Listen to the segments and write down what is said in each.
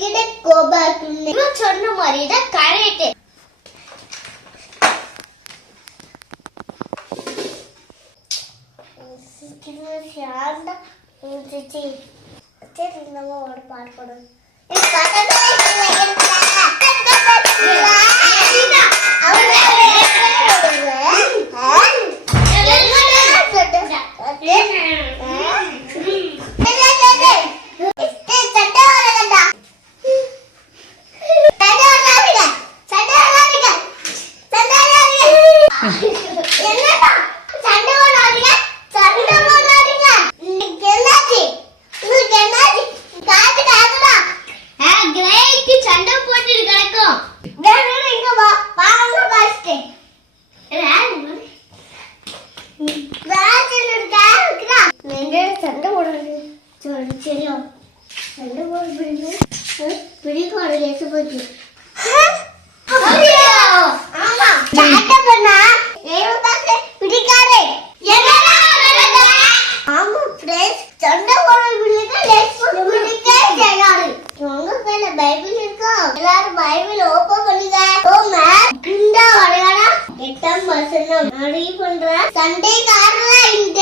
உக்கிட கோபாக்குன்னு இவன் சொன்ன மாதிரி தான் கரெக்ட் சாந்தா சரி சரி நம்ம ஒரு பாட்டு போடுவோம் ചെറിയോ പിടി കുറേ പോയി வசனம். அடி பண்ற சண்டே காரண இந்த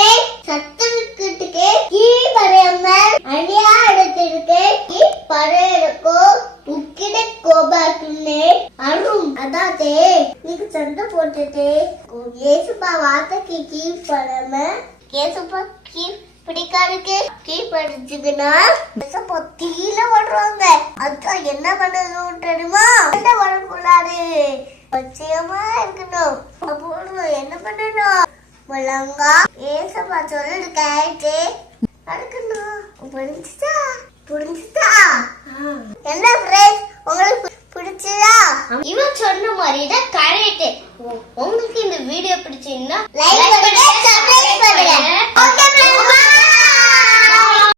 கீ பரையம்ம அடியா இடத்திற்கு கீ பரையக்கோ உக்கிட கோபாக்குன்னே அருண் அதாதே நீங்க சண்டை போட்டுட்டு. ஏசுப்பா வார்த்தைக்கு கீ பரம ஏசுப்பா கீ பிடிக்காதுக்கு கீ படிச்சுக்கனா. தீல ஓடுறாங்க. அதான் என்ன பண்ணணும் தெரியுமா? பச்சையமா இருக்கணும். என்ன பண்ணணும்? ஏசப்பா சொல்லுது கேட்டு நடக்கணும் புரிஞ்சுதா புரிஞ்சுதா என்ன ஃப்ரெண்ட்ஸ் உங்களுக்கு பிடிச்சதா இவன் சொன்ன மாதிரி தான் கரெக்ட் உங்களுக்கு இந்த வீடியோ பிடிச்சிருந்தா லைக் பண்ணுங்க.